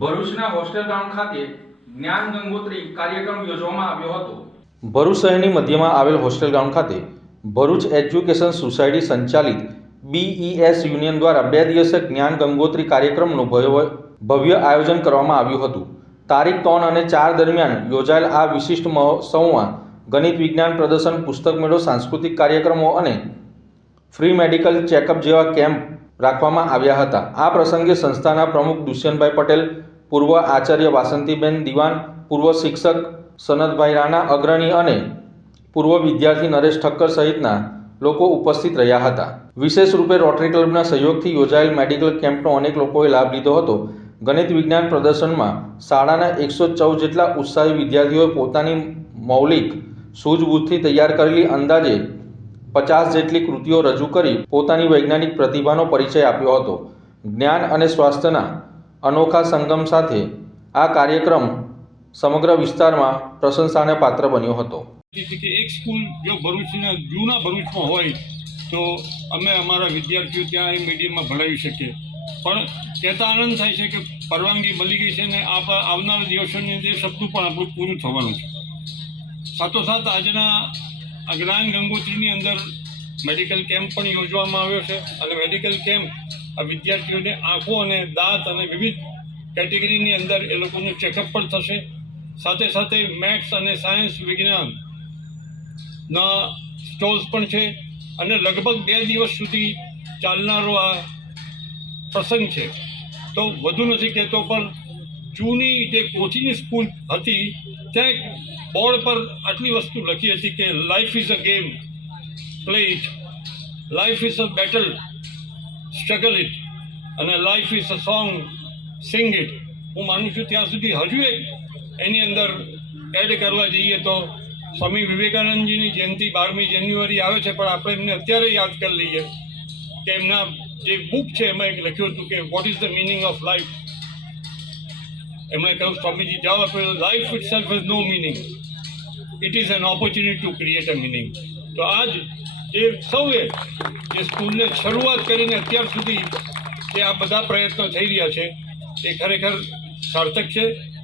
ભરૂચના hostel ground ખાતે જ્ઞાન ગંગોત્રી કાર્યક્રમ યોજવામાં આવ્યો હતો। ભરૂચ શહેરની મધ્યમાં આવેલ હોસ્ટેલ ગ્રાઉન્ડ ખાતે ભરૂચ એજ્યુકેશન સોસાયટી સંચાલિત BES યુનિયન દ્વારા 2 દિવસીય જ્ઞાન ગંગોત્રી કાર્યક્રમનું ભવ્ય આયોજન કરવામાં આવ્યું હતું। તારીખ 3 અને 4 દરમિયાન યોજાયેલ આ વિશિષ્ટ મહોત્સવમાં ગણિત વિજ્ઞાન પ્રદર્શન, પુસ્તક મેળો, સાંસ્કૃતિક કાર્યક્રમો અને ફ્રી મેડિકલ ચેકઅપ જેવા કેમ્પ રાખવામાં આવ્યા હતા। આ પ્રસંગે સંસ્થાના પ્રમુખ દુષ્યંતભાઈ પટેલ, પૂર્વ આચાર્ય વાસંતીબેન દિવાન, પૂર્વ શિક્ષક સનતભાઈ રાણા અગ્રણી અને પૂર્વ વિદ્યાર્થી નરેશ ઠક્કર સહિતના લોકો ઉપસ્થિત રહ્યા હતા। વિશેષ રૂપે રોટરી ક્લબના સહયોગથી યોજાયેલ મેડિકલ કેમ્પનો અનેક લોકોએ લાભ લીધો હતો। ગણિત વિજ્ઞાન પ્રદર્શનમાં શાળાના 114 જેટલા ઉત્સાહી વિદ્યાર્થીઓએ પોતાની મૌલિક સૂઝબૂછથી તૈયાર કરેલી અંદાજે 50 જેટલી કૃતિઓ રજૂ કરી પોતાની વૈજ્ઞાનિક પ્રતિભાનો પરિચય આપ્યો હતો। જ્ઞાન અને સ્વાસ્થ્યના અનોખા સંગમ સાથે આ કાર્યક્રમ સમગ્ર વિસ્તારમાં પ્રશંસાને પાત્ર બન્યો હતો। એક સ્કૂલ જો ભરૂચના જૂના ભરૂચમાં હોય તો અમે અમારા વિદ્યાર્થીઓ ત્યાં એ મીડિયમમાં ભણાવી શકીએ, પણ કહેતા આનંદ થાય છે કે પરવાનગી મળી ગઈ છે ને આવનારા દિવસોની અંદર સપનું પણ આપણું પૂરું થવાનું છે। સાથોસાથ આજના જ્ઞાન ગંગોત્રીની અંદર મેડિકલ કેમ્પ પણ યોજવામાં આવ્યો છે અને મેડિકલ કેમ્પ આ વિદ્યાર્થીઓને આંખો અને દાંત અને વિવિધ કેટેગરીની અંદર એ લોકોનું ચેકઅપ પણ થશે। સાથે સાથે મેથ્સ અને સાયન્સ વિજ્ઞાનના સ્ટોલ્સ પણ છે અને લગભગ 2 દિવસ સુધી ચાલનારો આ પ્રસંગ છે। તો વધુ નથી કહેતો, પણ જૂની જે કોચિંગ સ્કૂલ હતી ત્યાં બોર્ડ પર આટલી વસ્તુ લખી હતી કે life is a game, play it, life is a battle, struggle it, અને life is a song, sing it. હું માનું છું ત્યાં સુધી હજુ એક એની અંદર એડ કરવા જઈએ તો સ્વામી વિવેકાનંદજીની જયંતિ 12મી જાન્યુઆરી આવે છે, પણ આપણે એમને અત્યારે યાદ કરી લઈએ કે એમના જે બુક છે એમાં એક લખ્યું હતું કે what is the meaning of life. એમણે કહ્યું, સ્વામીજી જવાબ આપ્યો, life itself has no meaning, it is an opportunity to create a meaning. તો આજ એ સૌએ જે સ્કૂલને શરૂઆત કરીને અત્યાર સુધી જે આ બધા પ્રયત્નો થઈ રહ્યા છે એ ખરેખર સાર્થક છે।